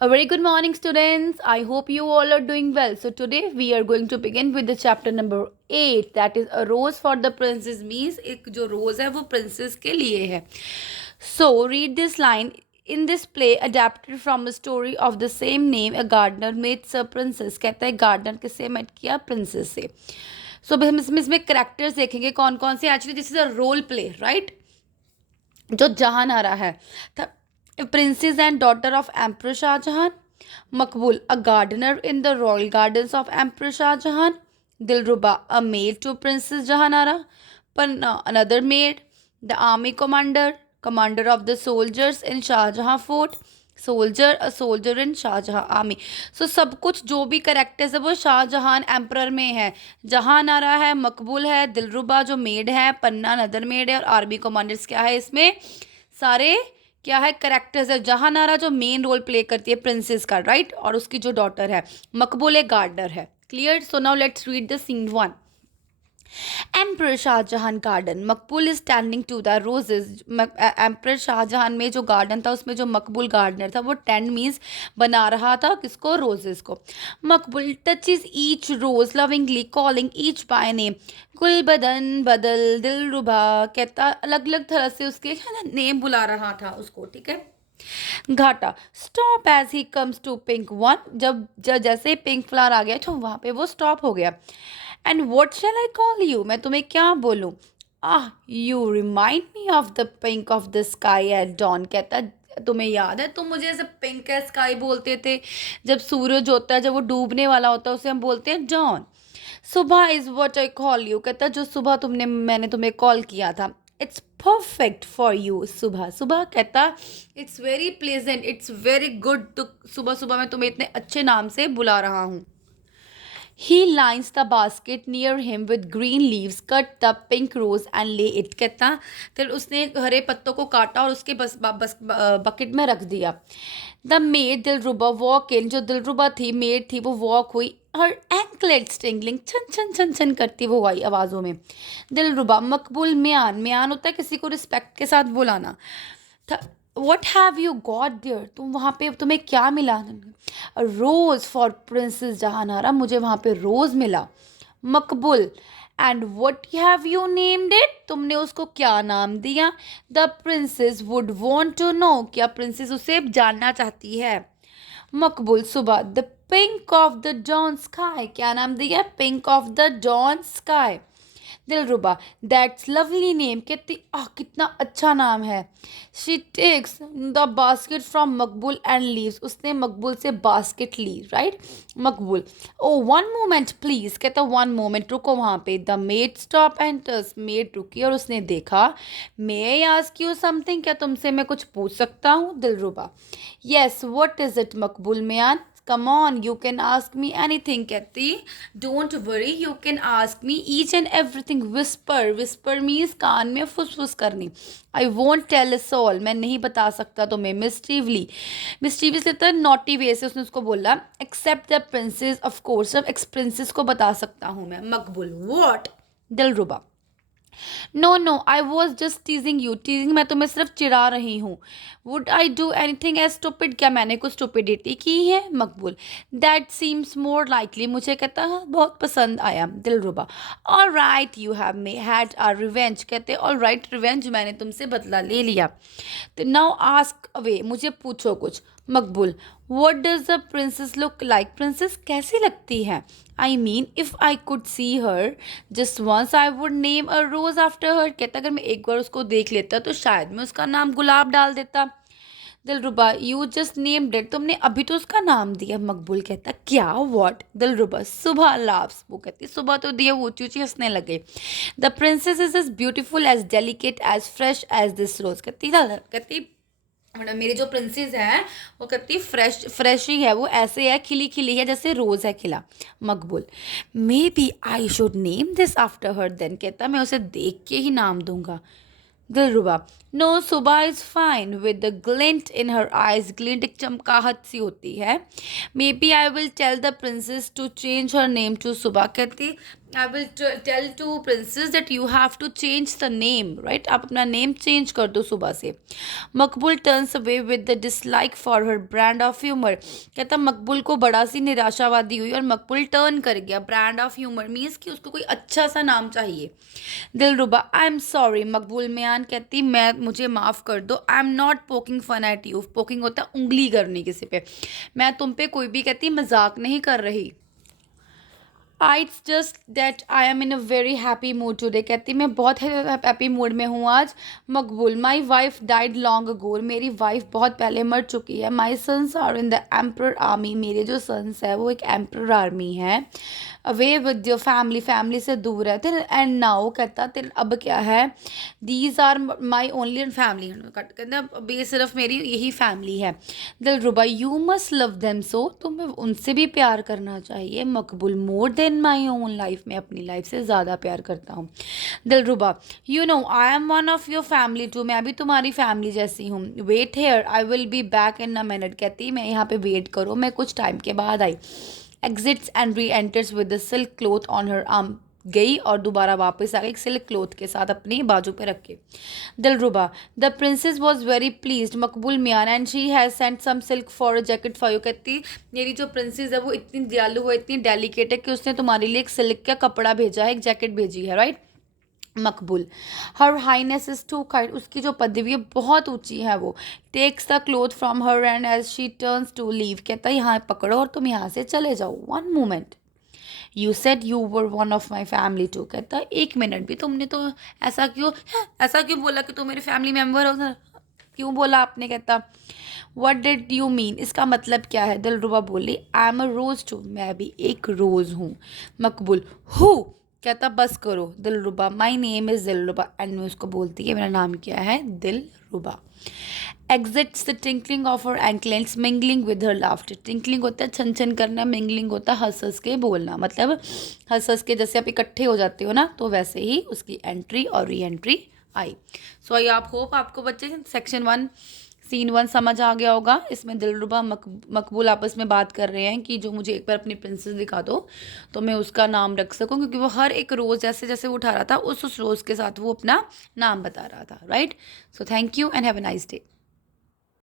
A very good morning, students. I hope you all are doing well. So, today we are going to begin with the chapter number 8, that is a rose for the princess. Means एक जो rose है वो princess के लिए है. So, read this line. In this play, adapted from a story of the same name, a gardener meets a princess. कहता है gardener किससे met किया? Princess से. So, हम इसमें characters देखेंगे कौन कौन से. Actually, this is a role play, right? जो जहान आ रहा है. Princess and daughter of Emperor Shah Jahan. Makbul, a gardener in the royal gardens of Emperor Shah Jahan. Dilruba, a maid to Princess Jahanara. Panna, another maid. The army commander, commander of the soldiers in Shah Jahan fort. Soldier a soldier in Shahjahan army. So सब कुछ जो भी characters है वो Shah Jahan emperor में है. जहां नारा है, मकबूल है, दिलरुबा जो मेड है, पन्ना नदर मेड है और आर्मी कमांडर्स क्या है इसमें सारे क्या है करेक्टर्स है. जहां नारा जो मेन रोल प्ले करती है प्रिंसेस का, राइट, और उसकी जो डॉटर है मकबूल एक गार्डनर है. Clear. So now let's read the scene one. Emperor Shahjahan garden. Maqbool is standing to the roses. Emperor Shahjahan में जो गार्डन था उसमें जो मकबूल गार्डनर था वो टेंड मीन्स बना रहा था किसको? रोजेस को. Maqbool touches each rose lovingly calling each by name. गुल बदन बदल दिलरुबा. कहता अलग अलग तरह से उसके है ना नेम बुला रहा था उसको. ठीक है. घाटा. Stop as he comes to pink one. जब जैसे पिंक फ्लावर आ गया तो वहां पे वो स्टॉप हो गया. And what shall I call you. मैं तुम्हें क्या बोलूँ? Ah you remind me of the pink of the sky at dawn. कहता तुम्हें याद है तुम मुझे ऐसे पिंक है स्काई बोलते थे जब सूरज होता है, जब वो डूबने वाला होता है उसे हम बोलते हैं डॉन. सुबह is what I call you. कहता जो सुबह मैंने तुम्हें कॉल किया था. It's perfect for you. सुबह सुबह कहता it's very pleasant, it's very good. तो सुबह सुबह मैं तुम्हें इतने अच्छे नाम से बुला रहा हूँ. He lines the basket near him with green leaves, cut the pink rose and lay it. कहता फिर उसने हरे पत्तों को काटा और उसके बस बकेट में रख दिया. The maid Dilruba walk in. जो दिलरुबा थी मेड थी वो वॉक हुई. हर एंकलेट स्टिंगलिंग छन छन छन छन करती वो आई आवाज़ों में. दिलरुबा. मकबूल म्यान. म्यान होता है किसी को रिस्पेक्ट के साथ बुलाना. What have you got there. तुम वहाँ पे तुम्हें क्या मिला? Rose for princess Jahanara. मुझे वहाँ पे रोज़ मिला. Maqbool. And what have you named it. तुमने उसको क्या नाम दिया? The princess would want to know. क्या प्रिंसेस उसे जानना चाहती है? Maqbool. Subah. The pink of the dawn sky. क्या नाम दिया? Pink of the dawn sky. Dilruba. That's lovely name. कहती आह कितना अच्छा नाम है. She takes the basket from Maqbool and leaves. उसने मकबूल से बास्केट ली. Right. Maqbool. Oh one moment please. कहता वन मोमेंट रुको वहाँ पे. The maid stop enters. Maid रुकी और उसने देखा. May I ask you something. क्या तुमसे मैं कुछ पूछ सकता हूँ? Dilruba. Yes what is it Maqbool miyan. Come on you can ask me anything. कहती don't worry you can ask me each and everything. Whisper. Whisper means कान में फुसफुस करनी. I won't tell is all. मैं नहीं बता सकता तुम्हें. मिस्टीवली. मिस्टीवियस लेता है नॉटी वे से उसने उसको बोला. Except the princess of course. सिर्फ एक्स प्रिंसेस को बता सकता हूँ मैं. Maqbool. What. Dilruba. No no I was just teasing you. Teasing मैं तुम्हें सिर्फ चिढ़ा रही हूँ. Would I do anything as stupid. क्या मैंने कुछ स्टूपिडिटी की है? Maqbool. That seems more likely. मुझे कहता है बहुत पसंद आया. Dilruba. All right you have may had our revenge. कहते ऑल राइट रिवेंज मैंने तुमसे बदला ले लिया. तो नाउ आस्क अवे. मुझे पूछो कुछ. Maqbool. What does the princess look like. Princess कैसी लगती है? I mean if I could see her just once I would name a rose after her. कहता अगर मैं एक बार उसको देख लेता तो शायद मैं उसका नाम गुलाब डाल देता. Dilruba. You just name that. तुमने अभी तो उसका नाम दिया. मकबूल कहता क्या वॉट. दिलरुबा. सुबह लाफ्स. वो कहती सुबह तो दिया. वो ऊँची ऊँची हंसने लगे. The princess is as beautiful as delicate as fresh as this rose. कहती मतलब मेरी जो प्रिंसेस है वो कितनी फ्रेश फ्रेश ही है. वो ऐसे है खिली खिली है जैसे रोज़ है खिला. Maqbool. Maybe I should name this after her then. कहता मैं उसे देख के ही नाम दूंगा. Dilruba. No Subah is fine with the glint in her eyes. Glint एक चमकाहट सी होती है. Maybe I will tell the princess to change her name to Subah. कहती I will tell to princess that you have to change the name, right? आप अपना name change कर दो सुबह से. मकबूल turns away with the dislike for her brand of humour. कहता मकबूल को बड़ा सी निराशावादी हुई और मकबूल टर्न कर गया. ब्रांड ऑफ ह्यूमर मीन्स कि उसको कोई अच्छा सा नाम चाहिए. Dilruba, I am sorry. Maqbool Miyan कहती मैं मुझे माफ़ कर दो. I am not poking fun at you. Poking होता है उंगली करनी किसी पे. मैं तुम पे कोई भी कहती मजाक नहीं कर रही. It's just that I am in a very happy mood today. कहती मैं बहुत हैप्पी मूड में हूँ आज. Maqbool, my wife died long ago. मेरी वाइफ बहुत पहले मर चुकी है. My sons are in the emperor army. मेरे जो सन्स है वो एक एम्पर आर्मी है. Away with your family. Family से दूर है. फिर एंड नाउ कहता फिर अब क्या है. These are my only family. कहते अब ये सिर्फ मेरी यही फैमिली है. Dilruba, you must love them so. तुम्हें उनसे भी प्यार करना चाहिए. Maqbool, more than my own life. मैं अपनी लाइफ से ज़्यादा प्यार करता हूँ. Dilruba, you know I am one of your family too. मैं भी तुम्हारी फैमिली जैसी हूँ. Wait here, I will be back in a minute. कहती मैं यहाँ पे वेट करो, मैं कुछ टाइम के बाद आई. Exits and re enters with the silk cloth on her arm. गई और दोबारा वापस आ गई सिल्क क्लोथ के साथ अपनी बाजू पे रख के. Dilruba, the princess was very pleased. Maqbool miyan, and she has sent some silk for a jacket for you. कहती मेरी जो प्रिंसेस है वो इतनी दयालु है, इतनी डेलिकेट है कि उसने तुम्हारे लिए एक सिल्क का कपड़ा भेजा है, एक जैकेट भेजी है. Right. Maqbool, her highness is too kind. उसकी जो पदवी है बहुत ऊंची है वो. Takes the cloth from her and as she turns to leave. कहता है यहाँ पकड़ो और तुम यहाँ से चले जाओ. One moment, you said you were one of my family too. कहता है एक मिनट भी, तुमने तो ऐसा क्यों बोला कि तुम मेरे फैमिली मेम्बर हो. क्यों बोला आपने. कहता वट डिड यू मीन. इसका मतलब क्या है. दिलरुबा बोली I am a rose to. मैं भी एक रोज़ हूँ. मकबूल, हु. कहता बस करो. Dilruba, my name is Dilruba. And मैं उसको बोलती है मेरा नाम क्या है. Dilruba. Exits the tinkling of her anklets mingling with her laughter. Tinkling होता है छन छन करना. मिंगलिंग होता है हंस हंस के बोलना. मतलब हंस हंस के जैसे आप इकट्ठे हो जाते हो ना, तो वैसे ही उसकी एंट्री और री एंट्री आई. सो आई आप होप आपको बच्चे सेक्शन 1 सीन 1 समझ आ गया होगा. इसमें दिलरुबा मकबूल आपस में बात कर रहे हैं कि जो मुझे एक बार अपनी प्रिंसेस दिखा दो तो मैं उसका नाम रख सकूं, क्योंकि वो हर एक रोज़ जैसे जैसे वो उठा रहा था उस रोज़ के साथ वो अपना नाम बता रहा था. Right. So thank you and have a nice day.